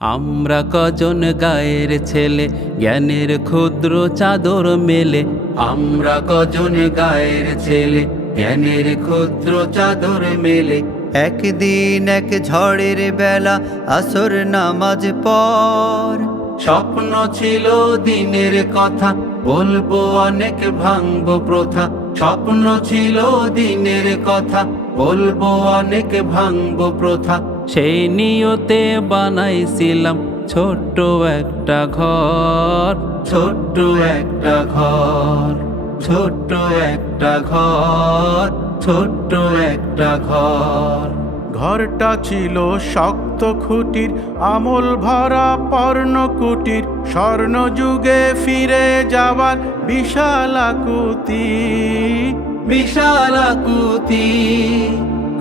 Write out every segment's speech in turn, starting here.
আমরা কজন গায়ের ছেলে, জ্ঞানের ক্ষুদ্র চাদর মেলে। আমরা কজন গায়ের ছেলে, জ্ঞানের ক্ষুদ্র চাদর মেলে। একদিন এক ঝড়ের বেলা আসর নামাজ পর। স্বপ্ন ছিল দিনের কথা, বলব অনেক ভাঙবো প্রথা। স্বপ্ন ছিল দিনের কথা, বলব অনেক ভাঙবো প্রথা। সেই নিয়তে বানাইছিলাম ছোট্ট একটা ঘর। ছোট্ট একটা ঘর ছোট্ট একটা ঘর ছোট্ট একটা ঘর। ঘরটা ছিল শক্ত খুঁটির আমল ভরা পর্ণ কুটির স্বর্ণ যুগে ফিরে যাওয়ার বিশাল আকুতি। বিশাল আকুতি।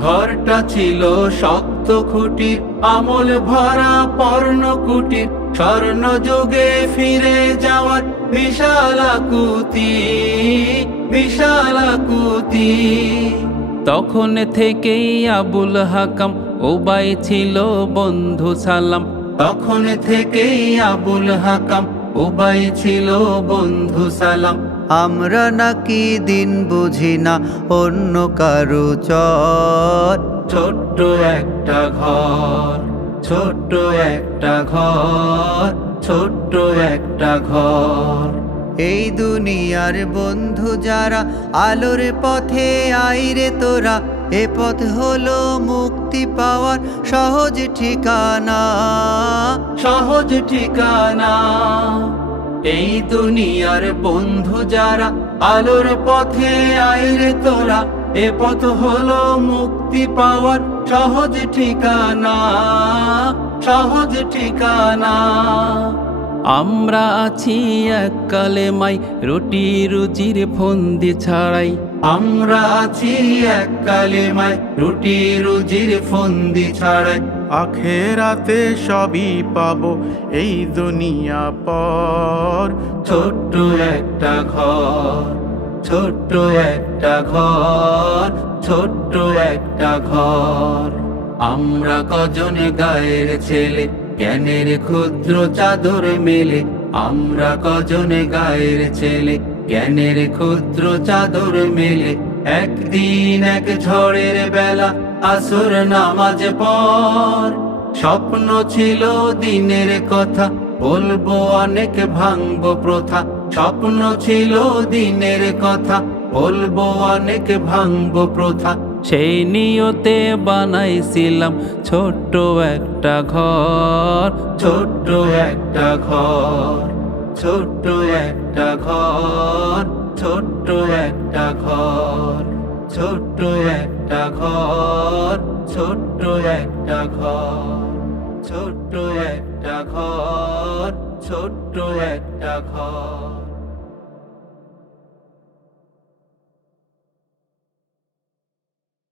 ঘরটা ছিল শক্ত খুঁটির আমল ভরা পর্ণ কুটির স্বর্ণ যুগে ফিরে যাওয়ার বিশাল আকুতি বিশাল আকুতি তখন থেকেই আবুল হাকাম ওবাই ছিল বন্ধু সালাম। তখন থেকেই আবুল হাকাম ওবাই ছিল বন্ধু সালাম। আমরা নাকি দিন বুঝি না অন্য কারও চর। ছোট্ট একটা ঘর ছোট্ট একটা ঘর ছোট্ট একটা ঘর। এই দুনিয়ার বন্ধু যারা আলোর পথে আইরে তোরা। এ পথ হলো মুক্তি পাওয়ার সহজ ঠিকানা। সহজ ঠিকানা। এই দুনিয়ার বন্ধু যারা আলোর পথে আইরে তোরা এ পথ হলো মুক্তি পাওয়ার সহজ ঠিকানা সহজ ঠিকানা। আমরা আছি এক কালেমাই, রুটি রুজির ফন্দি ছাড়াই। আমরা আছি এক কালেমাই, রুটি রুজির ফন্দি ছাড়াই। আখেরাতে সবই পাবো এই দুনিয়া পর। ছোট্ট একটা ঘর, ছোট্ট একটা ঘর, ছোট্ট একটা ঘর। আমরা কজন গায়ের ছেলে, জ্ঞানের ক্ষুদ্র চাদর মেলে। আমরা কজন গায়ের ছেলে, জ্ঞানের ক্ষুদ্র চাদর মেলে। একদিন এক ঝড়ের বেলা আসর নামাজ পর। স্বপ্ন ছিল দিনের কথা, বলব অনেক ভাঙবো প্রথা। স্বপ্ন ছিল দিনের কথা, বলব অনেক ভাঙবো প্রথা। সেই নিয়তে বানাইছিলাম ছোট্ট একটা ঘর। ছোট্ট একটা ঘর, ছোট্ট একটা ঘর, ছোট্ট একটা ঘর। ছোট্ট একটা ঘর ছোট্ট একটা ঘর ছোট্ট একটা ঘর ছোট্ট একটা ঘর।